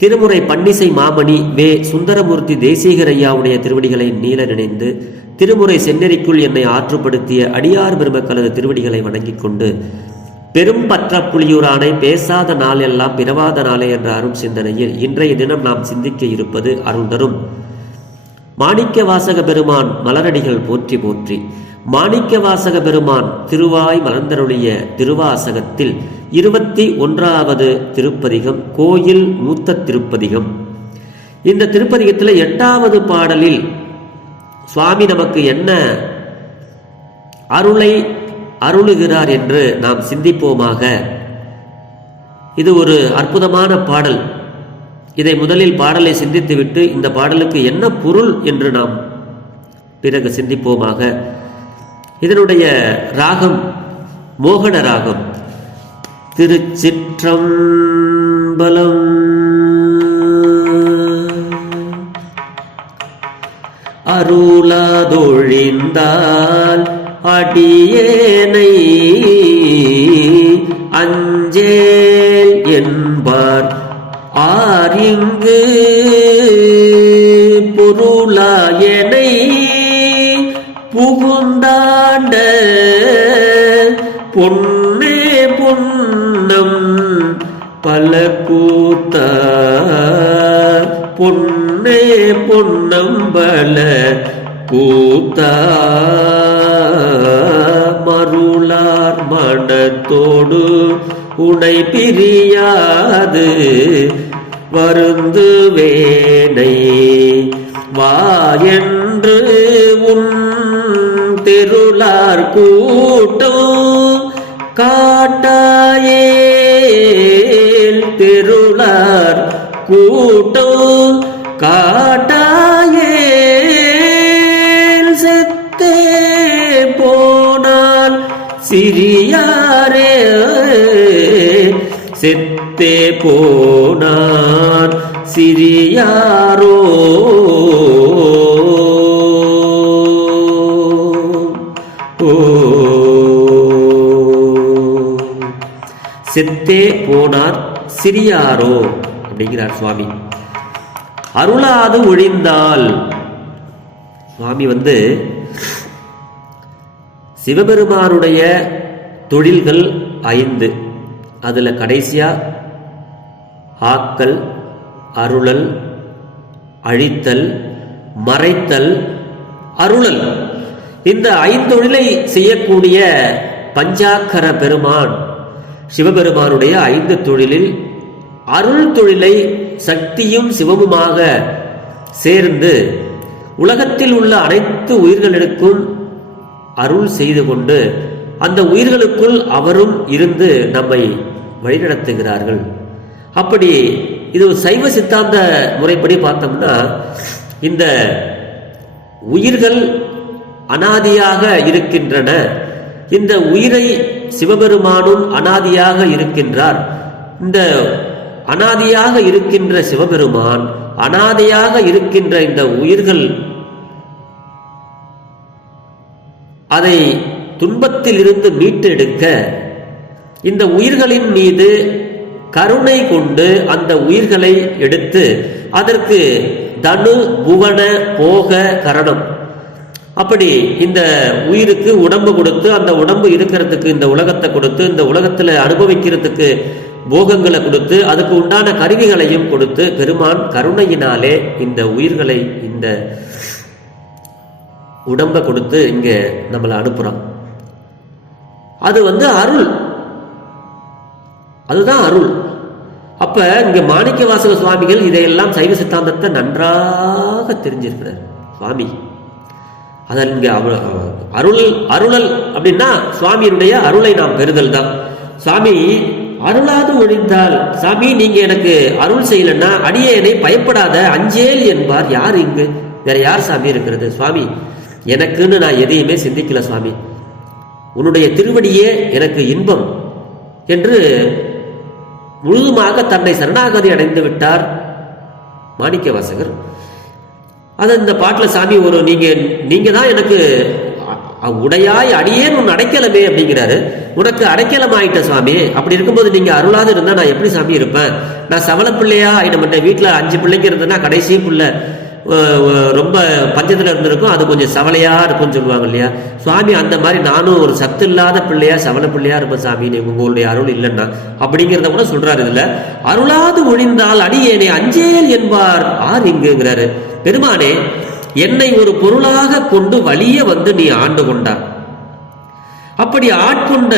திருமுறை பன்னிசை மாமணி வே. சுந்தரமூர்த்தி தேசிகர் ஐயாவுடைய திருவடிகளை நீல நினைந்து திருமுறை செந்நெறிக்குள் என்னை ஆற்றுப்படுத்திய அடியார் பெருமக்களது திருவடிகளை வணங்கிக் கொண்டு பெரும் பற்ற புலியூரானை பேசாத நாள் எல்லாம் பிறவாத நாளே என்ற அரும் சிந்தனையில் இன்றைய தினம் நாம் சிந்திக்க இருப்பது அருள் தரும். மாணிக்க வாசக பெருமான் மலரடிகள் போற்றி போற்றி மாணிக்க வாசக பெருமான் திருவாய் மலர்ந்தருளிய திருவாசகத்தில் இருபத்தி ஒன்றாவது திருப்பதிகம் கோயில் மூத்த திருப்பதிகம். இந்த திருப்பதிகத்தில் எட்டாவது பாடலில் சுவாமி நமக்கு என்ன அருளை அருளுகிறார் என்று நாம் சிந்திப்போமாக. இது ஒரு அற்புதமான பாடல். இதை முதலில் பாடலை சிந்தித்துவிட்டு இந்த பாடலுக்கு என்ன பொருள் என்று நாம் பிறகு சிந்திப்போமாக. இதனுடைய ராகம் மோகன ராகம். திருச்சிற்றம்பலம். அருளாதொழிந்தால் அடியேனை அஞ்சேல் என்பார். ஆரிங்கு பொருளாயனை புகுந்தாண்ட பொன் பொன்னம்பல கூத்தா மருளார் மனத்தோடு உடை பிரியாது. வருந்து வேனை வா என்று உன் தெருளார் கூட்டம். காட்டாயே தெருளார் கூட்டம். காட்ட செத்தே போனான் சிறியாரோ? செத்தே போனார் சிறியாரோ? அப்படிங்கிறார் சுவாமி. அருளாது ஒழிந்தால். சுவாமி வந்து சிவபெருமானுடைய தொழில்கள் ஐந்து அதில் கடைசியாக ஆக்கல் அருளல் அழித்தல் மறைத்தல் அருளல். இந்த ஐந்தொழிலை செய்யக்கூடிய பஞ்சாக்கர பெருமான் சிவபெருமானுடைய ஐந்து தொழிலில் அருள் தொழிலை சக்தியும் சிவமுமாக சேர்ந்து உலகத்தில் உள்ள அனைத்து உயிர்களுக்கும் அருள் செய்து கொண்டு அந்த உயிர்களுக்குள் அவரும் இருந்து நம்மை வழிநடத்துகிறார்கள். அப்படி இது சைவ சித்தாந்த முறைப்படி பார்த்தோம்னா இந்த உயிர்கள் அனாதியாக இருக்கின்றன. இந்த உயிரை சிவபெருமானும் அனாதியாக இருக்கின்றார். இந்த அனாதியாக இருக்கின்ற சிவபெருமான் அனாதையாக இருக்கின்ற இந்த உயிர்கள் அதை துன்பத்தில் இருந்து மீட்டெடுக்க இந்த உயிர்களின் மீது கருணை கொண்டு அந்த உயிர்களை எடுத்து அதற்கு தனு புவன போக கரணம். அப்படி இந்த உயிருக்கு உடம்பு கொடுத்து அந்த உடம்பு இருக்கிறதுக்கு இந்த உலகத்தை கொடுத்து இந்த உலகத்தில் அனுபவிக்கிறதுக்கு போகங்களை கொடுத்து அதுக்கு உண்டான கருவிகளையும் கொடுத்து பெருமான் கருணையினாலே இந்த உயிர்களை இந்த உடம்பை கொடுத்து இங்க நம்மளை அனுப்புறான். அது வந்து அருள். அதுதான் அருள். அப்ப இங்க மாணிக்க வாசக சுவாமிகள் இதையெல்லாம் சைவ சித்தாந்தத்தை நன்றாக தெரிஞ்சிருக்கிறார். சுவாமி. அதன் இங்க அருள் அருளல் அப்படின்னா சுவாமியினுடைய அருளை நாம் பெறுதல் தான். சுவாமி அருளாது ஒழிந்தால் சாமி நீங்க எனக்கு அருள் செய்யலன்னா அடியேனை பயப்படாத அஞ்சேல் என்பார் யார் இங்கு? வேற யார் சாமி இருக்கிறது? சுவாமி எனக்குன்னு நான் எதையுமே சிந்திக்கல சுவாமி. உன்னுடைய திருவடியே எனக்கு இன்பம் என்று முழுதுமாக தன்னை சரணாகதி அடைந்து விட்டார் மாணிக்க வாசகர் அது இந்த பாட்டில் சாமி ஒரு நீங்க நீங்க தான் எனக்கு உடையாய் அடியேன் உன் அடைக்கலமே அப்படிங்கிறாரு. உனக்கு அடைக்கலம் ஆயிட்ட சுவாமி அப்படி இருக்கும்போது நீங்க அருளாது இருந்தா நான் எப்படி சாமி இருப்பேன்? நான் சவள பிள்ளையா ஆயிட மாட்டேன். அஞ்சு பிள்ளைங்க இருந்தேன்னா கடைசி பிள்ளை. ரொம்ப பஞ்சத்தில் இருந்திருக்கும். அது கொஞ்சம் சவலையாக இருக்கும்னு சொல்லுவாங்க இல்லையா? சுவாமி அந்த மாதிரி நானும் ஒரு சத்து இல்லாத பிள்ளையா சவல பிள்ளையா இருப்பேன் சாமி. நீ உங்களுடைய அருள் இல்லைன்னா. அப்படிங்கிறத கூட சொல்றாரு இதுல. அருளாது ஒழிந்தால் அடியேனே அஞ்சேல் என்பார். ஆர் இங்குங்கிறாரு. பெருமானே என்னை ஒரு பொருளாக கொண்டு வழியே வந்து நீ ஆண்டு கொண்டார் அப்படி ஆட்கொண்ட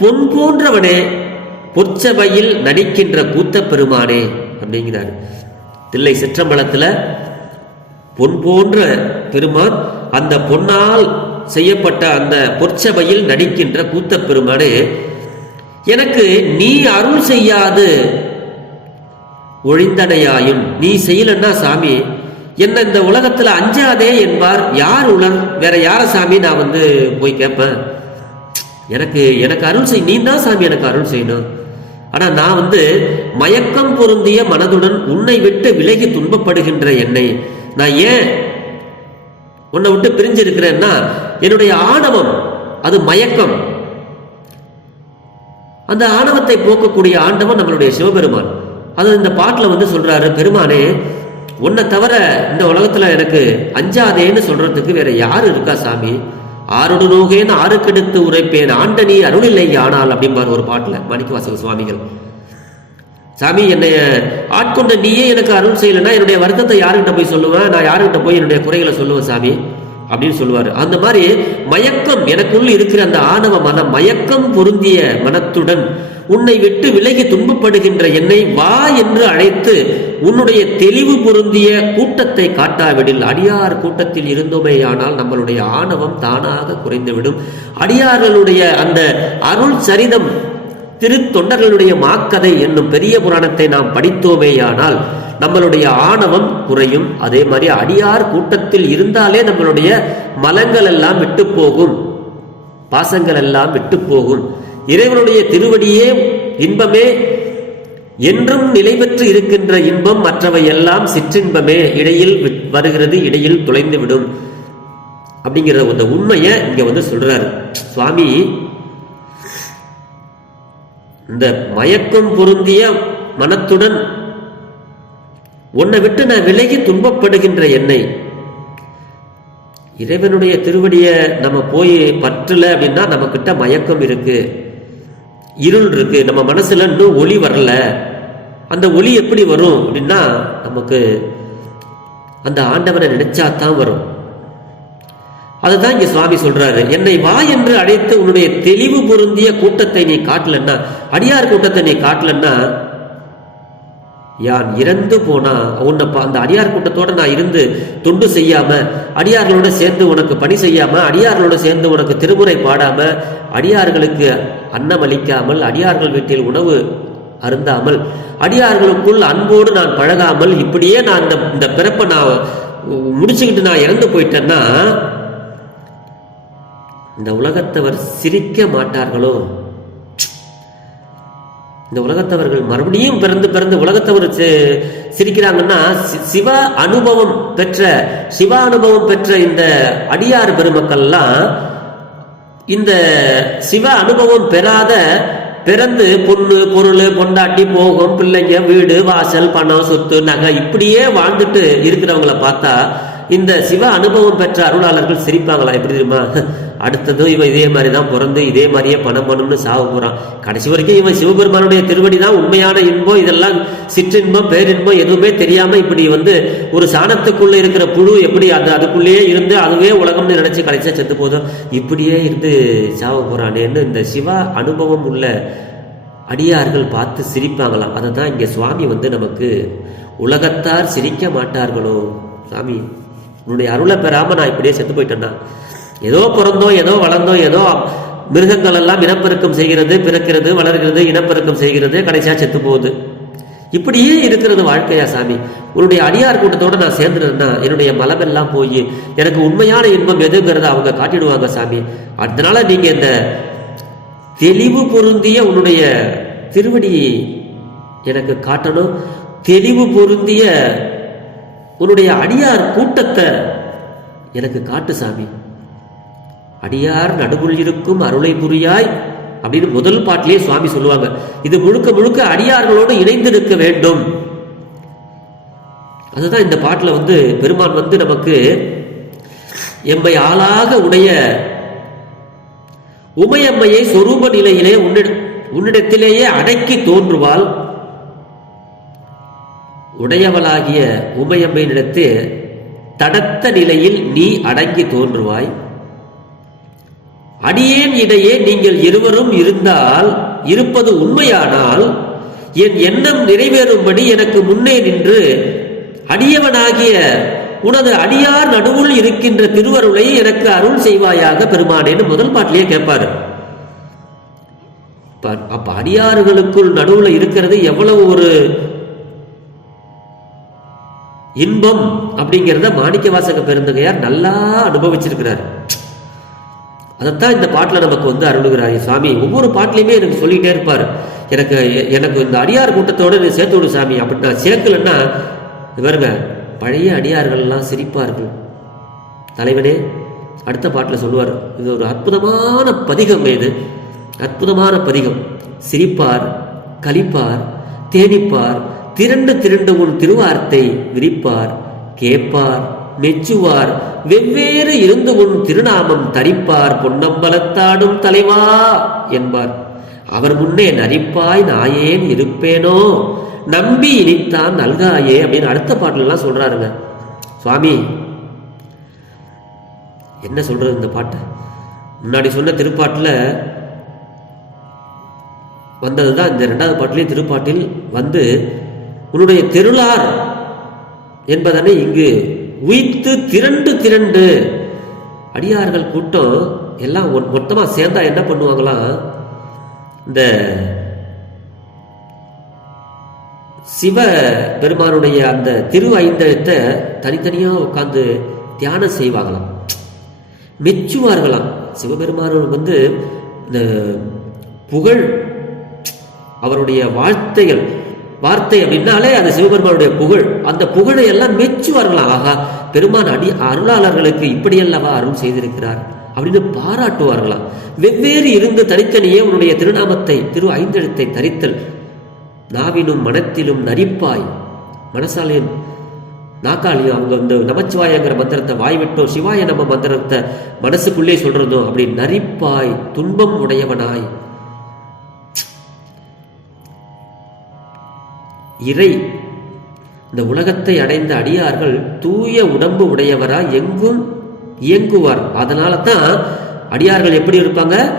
பொன் போன்றவனே பொற்சபையில் நடிக்கின்ற கூத்த பெருமானே அப்படிங்கிறாரு. தில்லை சிற்றம்பலத்துல பொன் போன்ற பெருமான் அந்த பொன்னால் செய்யப்பட்ட அந்த பொற்சபையில் நடிக்கின்ற கூத்த பெருமானே எனக்கு நீ அருள் செய்யாது. ஒழிந்தடையாயும் நீ செய்யலன்னா சாமி என்ன இந்த உலகத்துல அஞ்சாதே என்பார். யார் உலர் வேற யார சாமி நான் வந்து போய் கேட்பேன்? எனக்கு எனக்கு அருள் செய் நீ தான் சாமி எனக்கு அருள் செய்யணும். ஆனா நான் வந்து மயக்கம் பொருந்திய மனதுடன் உன்னை விட்டு விலகி துன்பப்படுகின்ற என்னை நான் ஏன் உன்னை விட்டு பிரிஞ்சிருக்கிறேன்னா என்னுடைய ஆணவம் அது மயக்கம். அந்த ஆணவத்தை போக்கக்கூடிய ஆண்டவன் நம்மளுடைய சிவபெருமான். அது இந்த பாட்டில் வந்து சொல்றாரு பெருமானே உன்னை தவிர இந்த உலகத்துல எனக்கு அஞ்சாதேன்னு சொல்றதுக்கு வேற யாரு இருக்கா சாமி? ஆறுடு நோகேன்னு ஆறுக்கெடுத்து உரைப்பேன் ஆண்டனி அருளில்லை ஆனால் அப்படிம்பார் ஒரு பாட்டுல மாணிக்கவாசக சுவாமிகள். சாமி என்னைய ஆட்கொண்ட நீயே எனக்கு அருள் செய்யலைன்னா என்னுடைய வருத்தத்தை யாருக்கிட்ட போய் சொல்லுவேன்? நான் யாருக்கிட்ட போய் என்னுடைய குறைகளை சொல்லுவேன் சாமி? அப்படின்னு சொல்லுவார். அந்த மாதிரி மயக்கம் எனக்குள்ள இருக்கிற அந்த ஆணவ மனம் மயக்கம் பொருந்திய மனத்துடன் உன்னை விட்டு விலகி துன்பப்படுகின்ற என்னை வா என்று அழைத்து உன்னுடைய தெளிவு பொருந்திய கூட்டத்தை காட்டாவிடில். அடியார் கூட்டத்தில் இருந்தோமேயானால் நம்மளுடைய ஆணவம் தானாக குறைந்துவிடும். அடியார்களுடைய அந்த அருள் சரிதம் திருத்தொண்டர்களுடைய மாக்கதை என்னும் பெரிய புராணத்தை நாம் படித்தோமேயானால் நம்மளுடைய ஆணவம் குறையும். அதே மாதிரி அடியார் கூட்டத்தில் இருந்தாலே நம்மளுடைய மலங்கள் எல்லாம் விட்டு போகும். பாசங்கள் எல்லாம் விட்டு போகும். இறைவனுடைய திருவடியே இன்பமே. என்றும் நிலை பெற்று இருக்கின்ற இன்பம் மற்றவை எல்லாம் சிற்றின்பமே. இடையில் வி- வருகிறது இடையில் தொலைந்து விடும் அப்படிங்கிற அந்த உண்மையை இங்க வந்து சொல்றாரு. சுவாமி இந்த மயக்கம் பொருந்திய மனத்துடன் உன்னை விட்டு நான் விலகி துன்பப்படுகின்ற என்னை. இறைவனுடைய திருவடியை நம்ம போய் பற்றல அப்படின்னா நம்ம கிட்ட மயக்கம் இருக்கு. இருள் இருக்கு. நம்ம மனசுல இன்னும் ஒளி வரல. அந்த ஒளி எப்படி வரும் அப்படின்னா நமக்கு அந்த ஆண்டவனை நினைச்சாதான் வரும். அதுதான் இங்க சுவாமி சொல்றாரு. என்னை வா என்று அழைத்து உன்னுடைய தெளிவு பொருந்திய கூட்டத்தை நீ காட்டலன்னா அடியார் கூட்டத்தை நீ காட்டலன்னா யான் இறந்து போனா உன்னை அந்த அடியார் கூட்டத்தோட நான் இருந்து தொண்டு செய்யாம அடியார்களோட சேர்ந்து உனக்கு பணி செய்யாம அடியார்களோட சேர்ந்து உனக்கு திருமுறை பாடாம அடியார்களுக்கு அன்னம் அளிக்காமல் அடியார்கள் வீட்டில் உணவு அருந்தாமல் அடியார்களுக்குள் அன்போடு நான் பழகாமல் இப்படியே நான் இந்த இந்த பிறப்பை நான் முடிச்சுக்கிட்டு நான் இறந்து போயிட்டேன்னா இந்த உலகத்தவர் சிரிக்க மாட்டார்களோ? இந்த உலகத்தவர்கள் மறுபடியும் பிறந்து பிறந்து உலகத்தவர் சி- சிரிக்கிறாங்கன்னா சி- சிவ அனுபவம் பெற்ற சிவ அனுபவம் பெற்ற இந்த அடியார் பெருமக்கள்லாம் இந்த சிவ அனுபவம் பெறாத பிறந்து பொண்ணு பொருள் பொண்டாட்டி போகம் பிள்ளைங்க வீடு வாசல் பணம் சொத்து நகை இப்படியே வாழ்ந்துட்டு இருக்கிறவங்கள பார்த்தா இந்த சிவ அனுபவம் பெற்ற அருளாளர்கள் சிரிப்பாங்களா? எப்படி தெரியுமா? அடுத்ததும் இவன் இதே மாதிரி தான் பிறந்து இதே மாதிரியே பணம் பண்ணணும்னு சாக போகிறான் கடைசி வரைக்கும் இவன் சிவபெருமானுடைய திருவடி தான் உண்மையான இன்பம் இதெல்லாம் சிற்றின்பம் பேரின்பம் எதுவுமே தெரியாமல் இப்படி வந்து ஒரு சாணத்துக்குள்ளே இருக்கிற புழு எப்படி அது அதுக்குள்ளேயே இருந்து அதுவே உலகம்னு நினச்சி கடைசியாக செத்து போதும். இப்படியே இருந்து சாக போகிறானேன்னு இந்த சிவா அனுபவம் உள்ள அடியார்கள் பார்த்து சிரிப்பாங்களாம் அதை தான் இங்கே சுவாமி வந்து நமக்கு உலகத்தார் சிரிக்க மாட்டார்களோ? சாமி உன்னுடைய அருளை பெறாமல் நான் இப்படியே செத்து போயிட்டேன்னா ஏதோ பிறந்தோம் ஏதோ வளர்ந்தோம் ஏதோ மிருகங்கள் எல்லாம் இனப்பெருக்கம் செய்கிறது பிறக்கிறது வளர்கிறது இனப்பெருக்கம் செய்கிறது கடைசியாக செத்து போகுது. இப்படியே இருக்கிறது வாழ்க்கையா சாமி? உன்னுடைய அடியார் கூட்டத்தோட நான் சேர்ந்துருந்தேன்னா என்னுடைய மலமெல்லாம் போய் எனக்கு உண்மையான இன்பம் எதுங்கிறத அவங்க காட்டிடுவாங்க சாமி. அதனால நீங்க இந்த தெளிவு பொருந்திய உன்னுடைய திருவடி எனக்கு காட்டணும். தெளிவு பொருந்திய உன்னுடைய அடியார் கூட்டத்தை எனக்கு காட்டு சாமி. அடியார் நடுவுள் இருக்கும் அருளை புரியாய் அப்படின்னு முதல் பாட்டிலேயே சுவாமி சொல்லுவாங்க. இது முழுக்க முழுக்க அடியார்களோடு இணைந்து நிற்க வேண்டும். அதுதான் இந்த பாட்டில் வந்து பெருமான் வந்து நமக்கு எம்மை ஆளாக உடைய உமையம்மையை சொரூப நிலையிலே உன்னிட உன்னிடத்திலேயே அடக்கி தோன்றுவாள். உடையவளாகிய உமையம்மையினிடத்து தடத்த நிலையில் நீ அடங்கி தோன்றுவாய். அடியேன் இடையே நீங்கள் இருவரும் இருந்தால் இருப்பது உண்மையானால் என் எண்ணம் நிறைவேறும்படி எனக்கு முன்னே நின்று அடியவனாகிய உனது அடியார் நடுவுள் இருக்கின்ற திருவருளை எனக்கு அருள் செய்வாயாக பெருமானேன்னு முதல் பாட்டிலேயே கேட்பாரு. அப்ப- அப்ப அடியாறுகளுக்குள் நடுவுல இருக்கிறது எவ்வளவு ஒரு இன்பம் அப்படிங்கிறத மாணிக்க வாசக பெருந்தகையார் நல்லா அனுபவிச்சிருக்கிறார். அதைத்தான் இந்த பாட்டில் நமக்கு வந்து அருளுகிறார். சாமி ஒவ்வொரு பாட்டிலையுமே எனக்கு சொல்லிட்டே இருப்பார். எனக்கு எனக்கு இந்த அடியார் கூட்டத்தோடு நீ சேர்த்து விடு சாமி அப்படி நான் சேர்க்கலன்னா வருங்க பழைய அடியார்கள்லாம் சிரிப்பார்கள். தலைவனே அடுத்த பாட்டில் சொல்லுவார். இது ஒரு அற்புதமான பதிகம் இது. அற்புதமான பதிகம். சிரிப்பார் கழிப்பார் தேனிப்பார் திரண்டு திரண்டு உன் திருவார்த்தை விரிப்பார் கேட்பார் மெச்சுவார். வெவ்வேறு இருந்து உன் திருநாமம் தரிப்பார். பொன்னம்பலத்தாடும் தலைவா என்பார். அவர் முன்னே நரிப்பாய் நாயேன் இருப்பேனோ? நம்பி இனித்தான் நல்காயே அப்படின்னு அடுத்த பாட்டுலலாம் சொல்றாருங்க. சுவாமி என்ன சொல்றது இந்த பாட்டு? முன்னாடி சொன்ன திருப்பாட்டில் வந்தது தான் இந்த ரெண்டாவது பாட்டிலே திருப்பாட்டில் வந்து உன்னுடைய தெருளார் என்பதனை இங்கு உயித்து திரண்டு திரண்டு அடியார்கள் கூட்டம் எல்லாம் மொத்தமாக சேர்ந்தா என்ன பண்ணுவாங்களாம் இந்த சிவ பெருமானுடைய அந்த திரு ஐந்தெழுத்தை தனித்தனியாக உட்காந்து தியானம் செய்வாங்களாம். மெச்சுவார்களாம். சிவபெருமான வந்து இந்த புகழ் அவருடைய வார்த்தைகள் வார்த்தை அப்படின்னாலே அது சிவபெருமானுடைய புகழ். அந்த புகழை எல்லாம் மெச்சுவார்களாம். ஆகா பெருமான் அடி அருளாளர்களுக்கு இப்படியல்லவா அருள் செய்திருக்கிறார் அப்படின்னு பாராட்டுவார்களாம். வெவ்வேறு இருந்து தனித்தனியே உன்னுடைய திருநாமத்தை திரு ஐந்தெழுத்தை தரித்தல். நாவினும் மனத்திலும் நரிப்பாய். மனசாலையும் நாக்காளியும் அவங்க வந்து நமச்சிவாயங்கிற மந்திரத்தை வாய் விட்டோம் சிவாய நம்ம மந்திரத்தை மனசுக்குள்ளே சொல்றதும் அப்படி நரிப்பாய் துன்பம் உடையவனாய். இறை. இந்த உலகத்தை அடைந்த அடியார்கள் தூய உடம்பு உடையவரா எங்கும் இயங்குவார். அதனால தான் அடியார்கள் எப்படி இருப்பாங்க?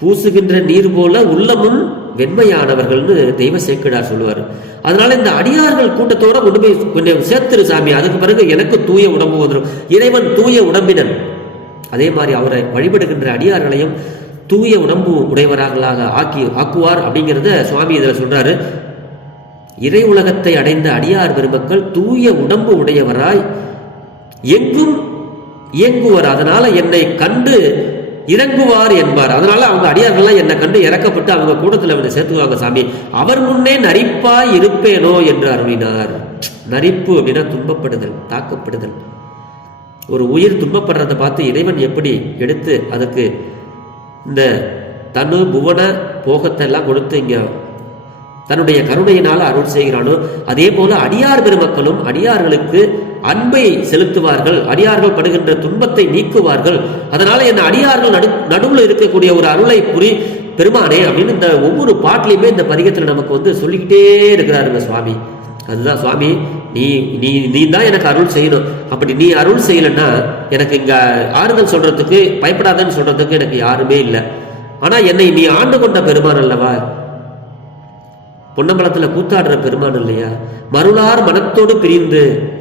பூசுகின்ற நீர் போல உள்ளமும் வெண்மையானவர்கள்னு தெய்வ சேக்கிடார் சொல்லுவார். அதனால இந்த அடியார்கள் கூட்டத்தோட கொண்டு போய் கொஞ்சம் சேர்த்துரு சாமி. அதுக்கு பிறகு எனக்கு தூய உடம்பு வந்துடும் இறைவன் தூய உடம்பினன். அதே மாதிரி அவரை வழிபடுகின்ற அடியார்களையும் தூய உடம்பு உடையவர்களாக ஆக்கி ஆக்குவார் அப்படிங்கிறத சுவாமி இதில் சொல்றாரு. இறை உலகத்தை அடைந்த அடியார் பெருமக்கள் தூய உடம்பு உடையவராய் எங்கும் இயங்குவார். அதனால என்னை கண்டு இறங்குவார் என்பார். அதனால அவங்க அடியார்கள்லாம் என்னை கண்டு இறக்கப்பட்டு அவங்க கூட்டத்தில் வந்து சேர்த்துக்குவாங்க சாமி. அவர் முன்னே நரிப்பாய் இருப்பேனோ என்று அருளினார். நரிப்பு அப்படின்னா துன்பப்படுதல் தாக்கப்படுதல். ஒரு உயிர் துன்பப்படுறதை பார்த்து இறைவன் எப்படி எடுத்து அதுக்கு இந்த தனு புவன போகத்தை எல்லாம் கொடுத்து இங்கே தன்னுடைய கருணையினால் அருள் செய்கிறானோ அதே போல அடியார் பெருமக்களும் அடியார்களுக்கு அன்பை செலுத்துவார்கள். அடியார்கள் படுகின்ற துன்பத்தை நீக்குவார்கள். அதனால என்ன அடியார்கள் நடு நடுவில் இருக்கக்கூடிய ஒரு அருளை புரி பெருமானே அப்படின்னு இந்த ஒவ்வொரு பாட்டிலையுமே இந்த பதிகத்தில் நமக்கு வந்து சொல்லிக்கிட்டே இருக்கிறாருங்க சுவாமி. அதுதான் சுவாமி நீ நீ நீ தான் எனக்கு அருள் செய்யணும். அப்படி நீ அருள் செய்யலைன்னா எனக்கு இங்க ஆறுதல் சொல்றதுக்கு பயப்படாதன்னு சொல்றதுக்கு எனக்கு யாருமே இல்லை. ஆனா என்னை நீ ஆண்டு கொண்ட பெருமான் அல்லவா? பொன்னம்பலத்தில் கூத்தாடுற பெருமான் இல்லையா? மருளார் மனத்தோடு பிரிந்து.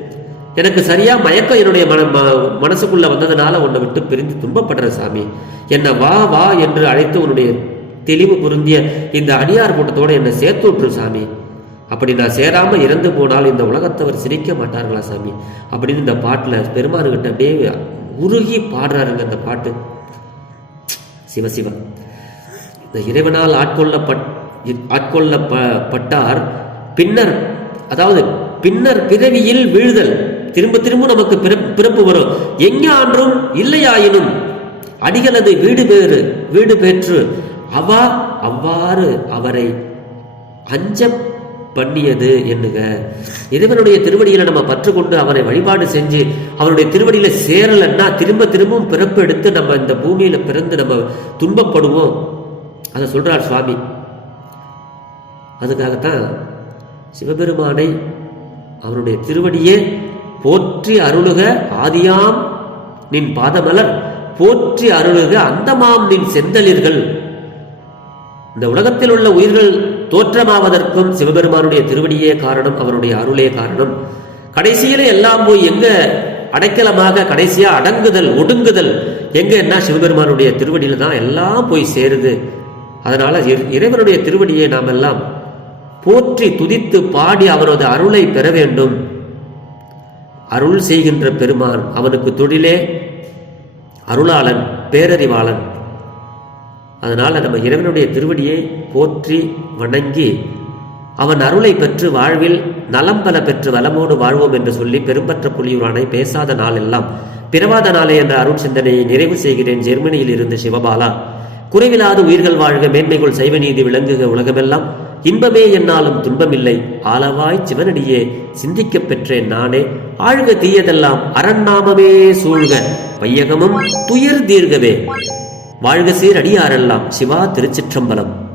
எனக்கு சரியா மயக்கம் என்னுடைய மன ம- மனசுக்குள்ள வந்ததுனால உன்னை விட்டு பிரிந்து துன்பப்படுற சாமி. என்னை வா வா என்று அழைத்து உன்னுடைய தெளிவு பொருந்திய இந்த அடியார் கூட்டத்தோடு என்னை சேர்த்து விட்டுரு சாமி. அப்படி நான் சேராம இறந்து போனால் இந்த உலகத்தவர் சிரிக்க மாட்டார்களா சாமி? அப்படின்னு இந்த பாட்டில் பெருமானுக்கிட்ட அப்படியே உருகி பாடுறாருங்க அந்த பாட்டு. சிவசிவா இந்த இறைவனால் ஆட்கொள்ளப்பட்ட ஆட்கொள்ளப்பட்டார் பின்னர் அதாவது பின்னர் பிறவியில் வீழ்தல். திரும்ப திரும்ப நமக்கு பிறப்பு வரும். எஞ்ஞான்றும் இல்லையாயினும். அடிகளது வீடு பேறு வீடு பெற்று அவா அவ்வாறு அவரை அஞ்ச பண்ணியது என்னுக இறைவனுடைய திருவடியில நம்ம பற்று கொண்டு வழிபாடு செஞ்சு அவனுடைய திருவடியில சேரலைன்னா திரும்ப திரும்பவும் பிறப்பு எடுத்து நம்ம இந்த பூமியில பிறந்து நம்ம துன்பப்படுவோம். அதை சொல்றார் சுவாமி. அதுக்காகத்தான் சிவபெருமானை அவருடைய திருவடியே போற்றி அருளுக ஆதியாம் நின் பாதமலர் போற்றி அருளுக அந்தமாம் நின் செந்தளிர்கள். இந்த உலகத்தில் உள்ள உயிர்கள் தோற்றமாவதற்கும் சிவபெருமானுடைய திருவடியே காரணம் அவருடைய அருளே காரணம். கடைசியில எல்லாம் போய் எங்க அடைக்கலமாக கடைசியா அடங்குதல் ஒடுங்குதல் எங்க என்ன சிவபெருமானுடைய திருவடியில தான் எல்லாம் போய் சேருது. அதனால இறைவனுடைய திருவடியை நாம் எல்லாம் போற்றி துதித்து பாடி அவரது அருளை பெற வேண்டும். அருள் செய்கின்ற பெருமான் அவனுக்கு தொழிலே அருளாளன் பேரறிவாளன். அதனால் நம்ம இறைவனுடைய திருவடியை போற்றி வணங்கி அவன் அருளை பெற்று வாழ்வில் நலம் பல பெற்று வளமோடு வாழ்வோம் என்று சொல்லி பெரும்பற்ற புலியூரானை பேசாத நாளெல்லாம் பிறவாத நாளே என்ற அருள் சிந்தனையை நிறைவு செய்கிறேன் ஜெர்மனியில் இருந்து சிவபாலா. குறைவிலாத உயிர்கள் வாழ்க மேன்மைகள் சைவ நீதி விளங்குக உலகமெல்லாம் இன்பமே என்னாலும் துன்பமில்லை. ஆளவாய் சிவனடியே சிந்திக்கப் பெற்றேன் நானே. ஆழ்க தீயதெல்லாம் அரண்நாமமே சூழ்க வையகமும் துயர் தீர்கவே. வாழ்க சீர் அடியாரெல்லாம் சிவா திருச்சிற்றம்பலம்.